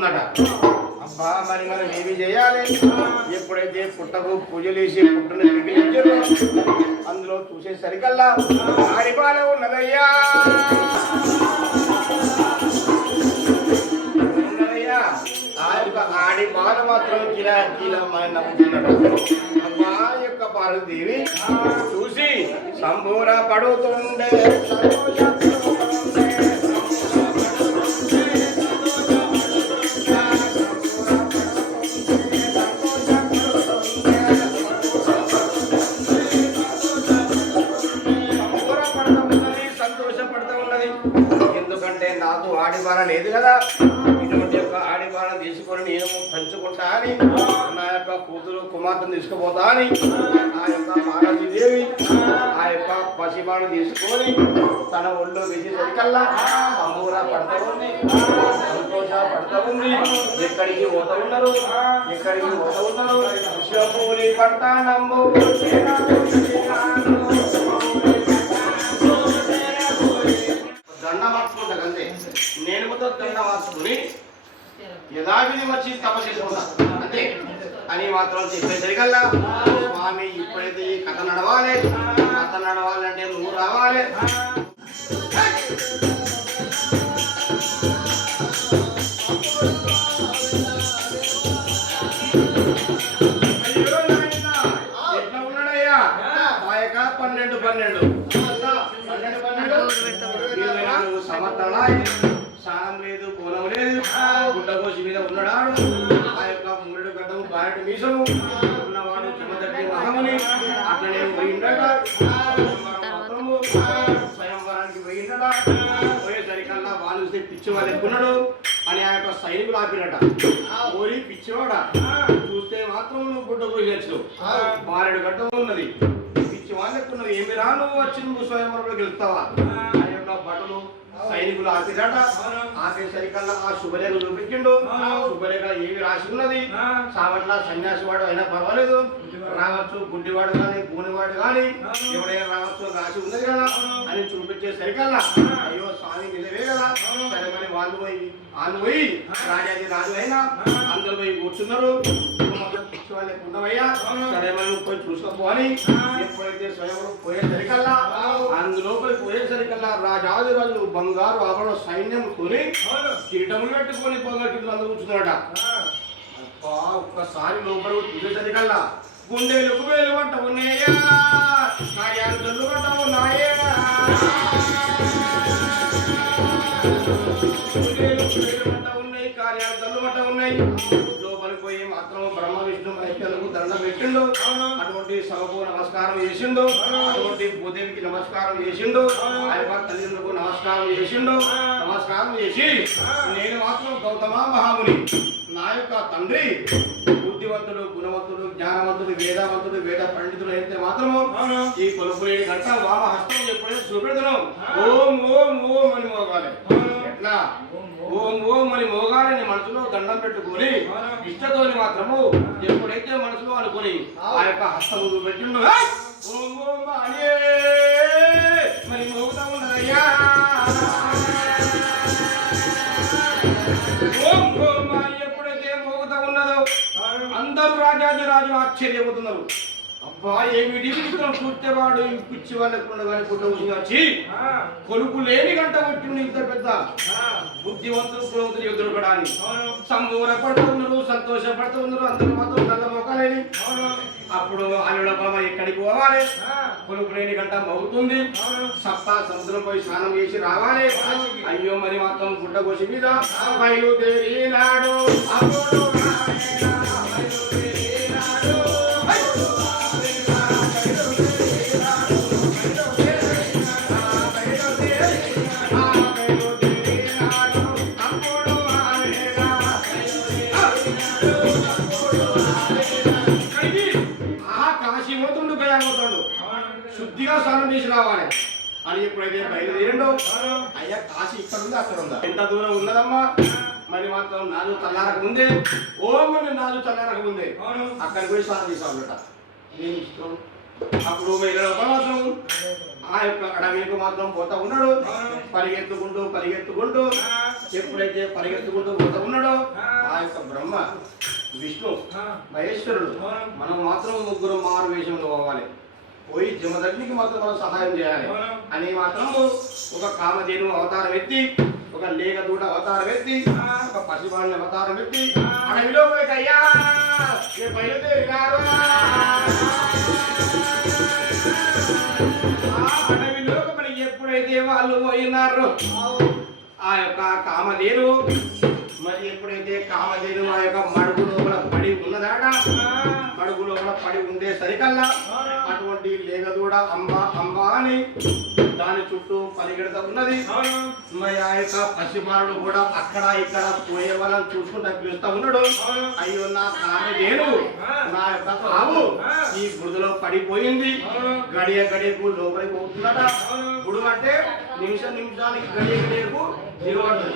పోతుందట. అబ్బా మరి మనం ఏమి చేయాలి? ఎప్పుడైతే పుట్టకు పూజలు వేసి పుట్టను పిగిలించారో అందులో చూసేసరికల్లా ఆడిపాల ఉన్నదయ్యా. ఆడి బాల మాత్రం కిలా కిలా నమ్ముతున్నాడు. అమ్మా యొక్క పార్వతీదేవి చూసి సంబూర పడుతుండే సంతోషపడుతూ ఉన్నది. ఎందుకంటే నాకు ఆడిపాల లేదు కదా, ఇటువంటి యొక్క ఆడిపాలను తీసుకొని నేను పెంచుకుంటా అని నా యొక్క కూతురు కుమార్తెను తీసుకుపోతా అని ఆ యొక్క పార్వతీదేవి ఆ యొక్క పసిబాను తీసుకొని తన ఒళ్ళో వేసేసరికల్లా సంబూర పడుతూ ఉంది, సంతోషపడుతూ ఉంది. ఎక్కడికి పోతూ ఉన్నారు, ఎక్కడికి పోతూ ఉన్నారు? శివపూరి పట్టణము దండ మార్చుకుంటా అంతే. నేను మొత్తం దండ మార్చుకుని యథావిధి వచ్చి తపస్సు చేసుకుంటా అంతే అని మాత్రం చెప్పేసరికల్లా స్వామి ఇప్పుడైతే ఈ కథ నడవాలి, కథ నడవాలంటే నువ్వు రావాలి. ఎట్లా ఉన్నాడయ్యా? ఆయక 12 సంవత్సరాల స్నానం లేదు, కోలం లేదు, గుడ్డకోసి మీద ఉన్నాడు. ఆ యొక్క మురడు గడ్డము బారెడు మీసము ఉన్నవాడు చిన్నదగ్గి మహముని అట్లనే పోయిండట. స్వయంవరానికి పోయిండట. పోయేసరికల్లా వాళ్ళు పిచ్చి వాళ్ళు ఎక్కున్నాడు అని ఆ యొక్క సైనికులు ఆపినట. ఓరి పిచ్చివాడ చూస్తే మాత్రం నువ్వు గుడ్డ కోసి బారెడు గడ్డం ఉన్నది, పిచ్చి వాళ్ళు ఎక్కున్నది, ఏమి రా నువ్వు వచ్చి నువ్వు స్వయంవరంలో గెలుస్తావా? ఆ యొక్క బట్టలు సైనికులు ఆపిరట. ఆపేసరికల్లా ఆ శుభలేఖ చూపించిండు. శుభలేఖ ఏమి రాసి ఉన్నది? సావట్ల సన్యాసి వాడు అయినా పర్వాలేదు, రావచ్చు, గుడ్డివాడు కానీ గూనివాడు కానీ ఎవడైనా రావచ్చు, రాసి ఉన్నది కదా అని చూపించేసరికల్లా అయ్యో స్వామి నిజమే కదా. సరే మరి వాళ్ళు పోయి రాజాది రాజు అయినా అందరూ పోయి కూర్చున్నారు. వాళ్ళకి ఉన్నవయ్యా, సరే మనం పోయి చూసుకోపోవాలి. ఎప్పుడైతే స్వయంవరం పోయేసరికల్లా అందులోపలి పోయేసరికల్లా రాజాది రాజులు బంగారు ఆభరణ సైన్యం కొని కిరీటములు పెట్టుకొని బంగారు కింద అందరూ కూర్చున్నారట. ఒక్కసారి లోపల చూసేసరికల్లా గుండెలు వేలు వంట ఉన్నాయా, కార్యాలు జల్లు వంట ఉన్నాయా, ఉన్నాయి కార్యాలు జల్లు వంట ఉన్నాయి. లోపలికి పోయి మాత్రం బ్రహ్మ విష్ణు మహేశ్వరులకు దండం పెట్టిండు. అటువంటి సభకు నమస్కారం చేసిండు, అటువంటి భూదేవికి నమస్కారం చేసిండు, ఆ యొక్క తల్లిదండ్రులకు నమస్కారం చేసిండు. నమస్కారం చేసి నేను మాత్రం గౌతమ మహాముని, నా యొక్క తండ్రి బుద్ధివంతుడు, గుణవంతుడు, జ్ఞానవంతుడు, వేదవంతుడు, వేద పండితుడు అయితే మాత్రము ఈ కొలుపులేని గంట వామ హస్తం ఎప్పుడైతే చూపెడుతున్నాం ఓం ఓం ఓం అని మోగాలి. ఎట్లా ఓం ఓం అని మోగాలని మనసులో దండం పెట్టుకొని ఇష్టతోని మాత్రము ఎప్పుడైతే మనసులో అనుకొని ఆ యొక్క హస్తము చూపెట్టిండు ఓం ఓం అని మరి మోగుతా ఉన్నదయ్యా. ఓం ఓం అని ఎప్పుడైతే మోగుతా ఉన్నదో అందరూ రాజాది రాజు ఆశ్చర్యపోతున్నారు. అబ్బా ఏమిటి విచిత్రం, చూస్తేవాడు పిచ్చి వాళ్ళకు ఉండగానే పుట్ట వచ్చి కొలుపు లేని గంట కొట్టిండు. ఇంత పెద్ద బుద్ధివంతులు పురోగతులు ఎదురు పడాలి సంబూర పడుతూ ఉన్నారు, సంతోషపడుతూ ఉన్నారు. అందరూ మాత్రం నల్ల మొక్కలేని అప్పుడు అల్లుడ బాబా ఎక్కడికి పోవాలి? కొలుపు లేని గంట మౌతుంది. సప్తా సముద్రం పోయి స్నానం చేసి రావాలి. అయ్యో మరి మాత్రం గుడ్డ కోసి మీద బయలుదేరినాడు. శుద్ధిగా స్నానం చేసి రావాలి అని ఎప్పుడైతే బయలుదేరిండో అయ్యా కాశీ ఇక్కడ ఉంది అక్కడ ఉందా, ఎంత దూరం ఉన్నదమ్మా? మరి మాత్రం నాలుగు చల్లారక ముందే ఓం అని నాలుగు చల్లారక ముందే అక్కడికి పోయి స్నానం చేసామన్నట. ఏమి ఇష్టం అప్పుడు లోపల మాత్రం ఆ యొక్క అడవికి మాత్రం పోతా ఉన్నాడు. పరిగెత్తుకుంటూ పరిగెత్తుకుంటూ ఎప్పుడైతే పరిగెత్తుకుంటూ పోతా ఉన్నాడో ఆ యొక్క బ్రహ్మ విష్ణు మహేశ్వరుడు మనం మాత్రం ముగ్గురు మారు వేషంలో పోవాలి, పోయి జమదగ్నికి మాత్రం మనం సహాయం చేయాలి అని మాత్రము ఒక కామధేను అవతారం ఎత్తి, ఒక లేగదూడ అవతారం ఎత్తి, ఒక పశుపాలన అవతారం ఎత్తి అడవిలో అయ్యా బయలుదేరినారు. అడవిలో మరి ఎప్పుడైతే వాళ్ళు పోయినారో ఆ యొక్క కామధేను మరి ఎప్పుడైతే కామధేను ఆ యొక్క మడుగు లోపల పడి ఉన్నదాట, మడుగు లోపల పడి ఉండే సరికల్లా అటువంటి లేగదూడ అంబా అంబా అని దాని చుట్టూ పరిగెడతా ఉన్నది. మరి ఆ యొక్క పసిబాలుడు కూడా అక్కడ ఇక్కడ పోయే వాళ్ళని చూసుకుంటూ పిలుస్తా ఉన్నాడు. అయ్యో నా కామధేను నా యొక్క ఆవు ఈ బురదలో పడిపోయింది, గడియ గడియకు లోపలికి పోతుందట. బుడు అంటే నిమిషానికి గడియ గడియకు పోతుంది.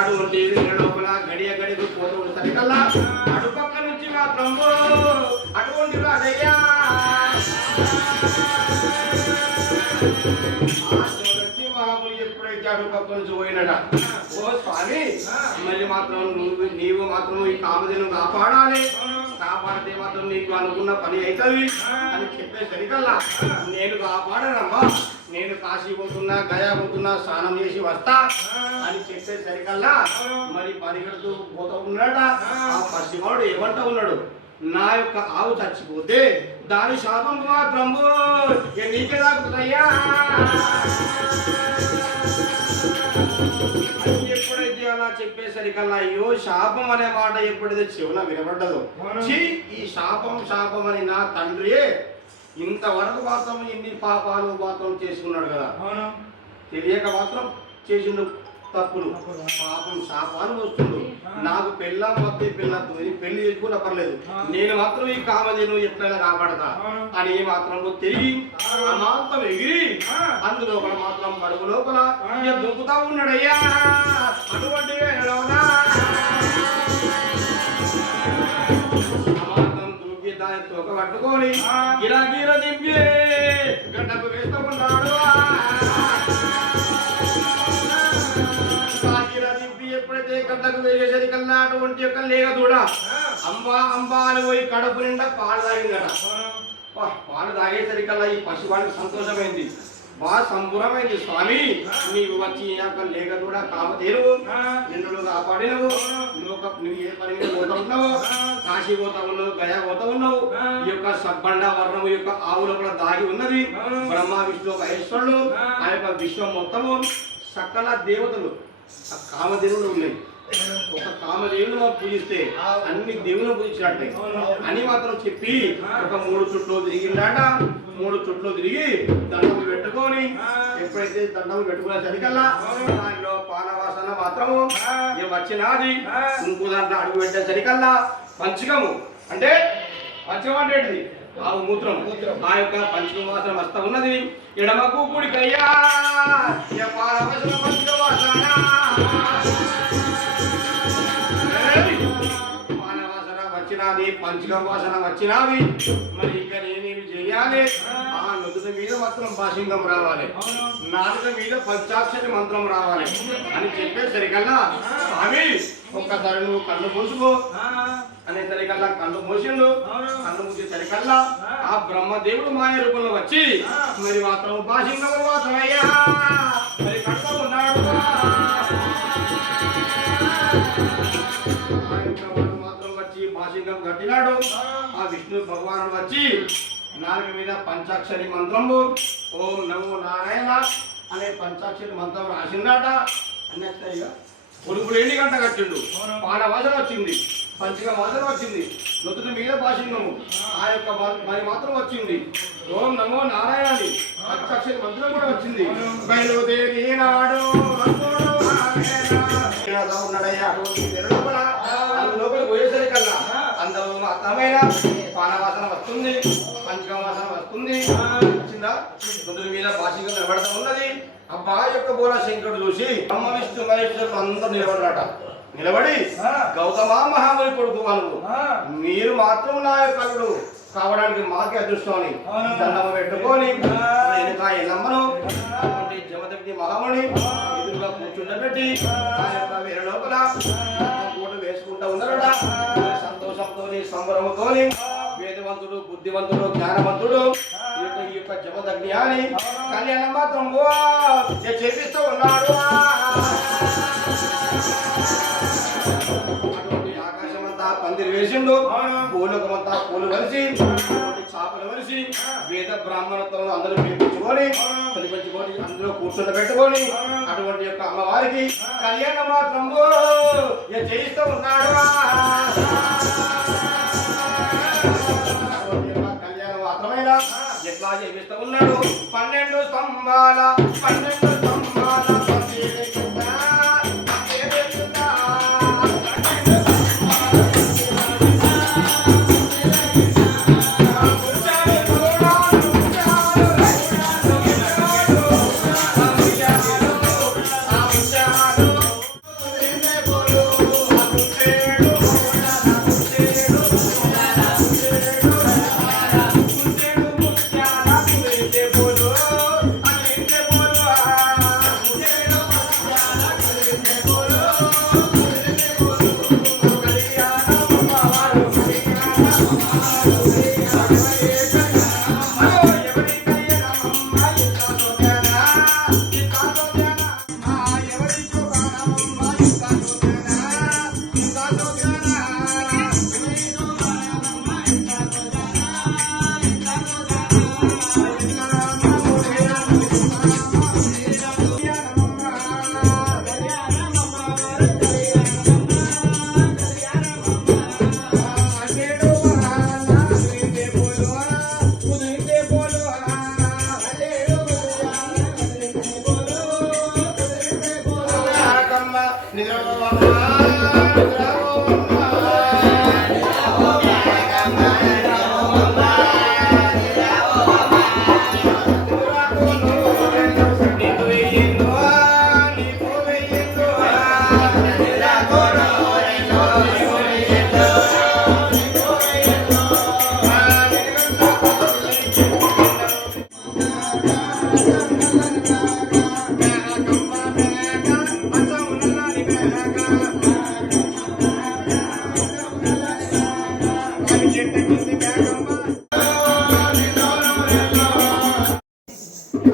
అటువంటి లోపల గడియ గడియకు పోతూ సరికల్లా అటుపక్క నుంచి మా బ్రహ్మ అటువంటి రాజయ్యా ఎప్పుడైతే అటుపక్క నుంచి పోయినట, ఓ స్వామి మళ్ళీ మాత్రం నీవు మాత్రం ఈ కామధేను కాపాడాలి, కాపాడితే మాత్రం నీకు అనుకున్న పని అవుతుంది అని చెప్పేసరికల్లా నేను కాపాడనమ్మా, నేను కాశీ పోతున్నా గయా పోతున్నా స్నానం చేసి వస్తా అని చెప్పేసరికల్లా మరి పరిగెడుతూ పోతూ ఉన్నాడ. ఆ పసివాడు ఏమంటా ఉన్నాడు, నా యొక్క ఆవు చచ్చిపోతే దాని శాపం మాత్రము నీకే దాకుతాయ్యా అని ఎప్పుడైతే అలా చెప్పేసరికల్లా అయ్యో శాపం అనే మాట ఎప్పుడైతే చెవున వినబడ్డదో, ఈ శాపం శాపం అని నా తండ్రియే ఇంతవరకు మాత్రం ఇన్ని పాపాలు మాత్రం చేసుకున్నాడు కదా, తెలియక మాత్రం చేసిండు తప్పులు, పాపం శాపాలు వస్తుండు. నాకు పెళ్ళ మొత్తం పెళ్లి చేసుకున్నా పర్లేదు, నేను మాత్రం ఈ కామధేను ఎట్లయినా కాపాడతా అని మాత్రం తిరిగి మాత్రం ఎగిరి అందులో మాత్రం మడుగు లోపల దుంకుతా ఉన్నాడయ్యా. అటువంటి దాన్ని తోక పట్టుకొని ఇలా గీర దింపి గడ్డకు వేస్తూ ఉన్నాడు. ఎప్పుడైతే గడ్డకు వేసేసరికల్లా అటువంటి యొక్క లేగదూడ అంబా అంబా అని పోయి కడుపు నిండా పాలు తాగిందట. పాలు తాగేసరికల్లా ఈ పశువానికి సంతోషమైంది, బాగా సంబురమైంది. స్వామి నీవు వచ్చి లేగదూడ కామధేను నిన్ను కాపాడినవు, నువ్వు ఏ పని మీద పోతా ఉన్నావు, కాశీ పోతా ఉన్నావు, గయా పోతా ఉన్నావు, ఈ యొక్క సబ్బండ వర్ణము యొక్క ఆవుల కూడా దాగి ఉన్నది. బ్రహ్మ విష్ణు మహేశ్వరుడు ఆ యొక్క విశ్వం మొత్తము సకల దేవతలు ఆ కామధేనులు ఉన్నాయి. ఒక కామధేవుని పూజిస్తే అన్ని దేవుని పూజించినట్టే అని మాత్రం చెప్పి ఒక 3 చుట్లు తిరిగిందాట. 3 చుట్లు తిరిగి దండములు పెట్టుకొని ఎప్పుడైతే దండములు పెట్టుకునే సరికల్లా దానిలో పానవాసన మాత్రము వచ్చినది. ఇంకో దాంట్లో అడుగు పెట్టే సరికల్లా పంచకము అంటే పంచకం అంటే ఆవు మూత్రం, ఆ యొక్క పంచకం వాసన వస్తా ఉన్నది. ఎడమకు కుడికయ్యా పానవాసన పంచక వాసన వచ్చినది, పంచక వాసన వచ్చినది. మరి ఇక నేనేమి చెయ్యాలి? ఆ నుదుట మీద మాత్రం భాషింగం రావాలి, నాలుక మీద పంచాక్షరి మంత్రం రావాలి అని చెప్పేసరికల్లా స్వామి ఒక్కసారి నువ్వు కళ్ళు మూసుకో అనేసరికల్లా కళ్ళు మూసిండు. కళ్ళు మూసేసరికల్లా ఆ బ్రహ్మదేవుడు మాయ రూపంలో వచ్చి మరి మాత్రం భాషింగం వాసనయ్యా మరి కడుతూ ఉన్నాడు. భాషింగం కట్టినాడు. ఆ విష్ణు భగవానుడు వచ్చి నాలుక మీద పంచాక్షరి మంత్రము ఓం నమో నారాయణ అనే పంచాక్షరి మంత్రం రాసిందాట. అన్నట్టుగా పొడుగుడు ఎండి గంట కట్టిండు, పాల వాసన వచ్చింది, పంచక వాసన వచ్చింది, నొత్తుల మీద భాషింగము ఆ యొక్క మరి మాత్రం వచ్చింది. ఓం నమో నారాయణ అని పంచాక్షరి మంత్రం కూడా వచ్చింది. బయలుదేరి నాడు ఉన్నాడయ్యా. లోపల పోయేసరికల్లా అందరూ అర్థమైన పానవాసన వస్తుంది, పంచక వాసన వస్తుంది. వచ్చిందా నొత్తుల మీద భాషింగం నిలబడతా ఉన్నది. అబ్బా యొక్క బోల శంకరుడు చూసి బ్రహ్మ విష్ణు మహేశ్వరులు అందరూ నిలబడరాట. నిలబడి గౌతమ మహాముని కొడుకు వాళ్ళు మీరు మాత్రం నా యొక్క కావడానికి మాకే అదృష్టం అని దండం పెట్టుకొని వెనుక ఎల్లమ్మను జమదగ్ని మహాముని ఎదురుగా కూర్చుండబెట్టి ఆ యొక్క వేరే లోపల కూట వేసుకుంటూ ఉన్నారట. సంతోషంతో సంబరంతో వేదవంతుడు బుద్ధివంతుడు జ్ఞానవంతుడు ఈ యొక్క జమదగ్ని అని కళ్యాణం మాత్రం చేపిస్తూ ఉన్నాడు. పందిరి వేసిండు, పూలకమంతా పూలు కలిసి చేపలు కలిసి వేద బ్రాహ్మణత్వం అందరూ పిలిపించుకొని పిలిపించుకొని అందులో కూర్చుని పెట్టుకొని అటువంటి యొక్క అమ్మవారికి కళ్యాణ మాత్రం చేయిస్తూ ఉన్నాడు. కళ్యాణ మాత్రమైన ఎట్లా చేపిస్తూ ఉన్నాడు. 12 స్తంభాల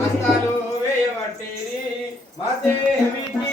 హస్తాలు వేయబట్టేది మా దేవికి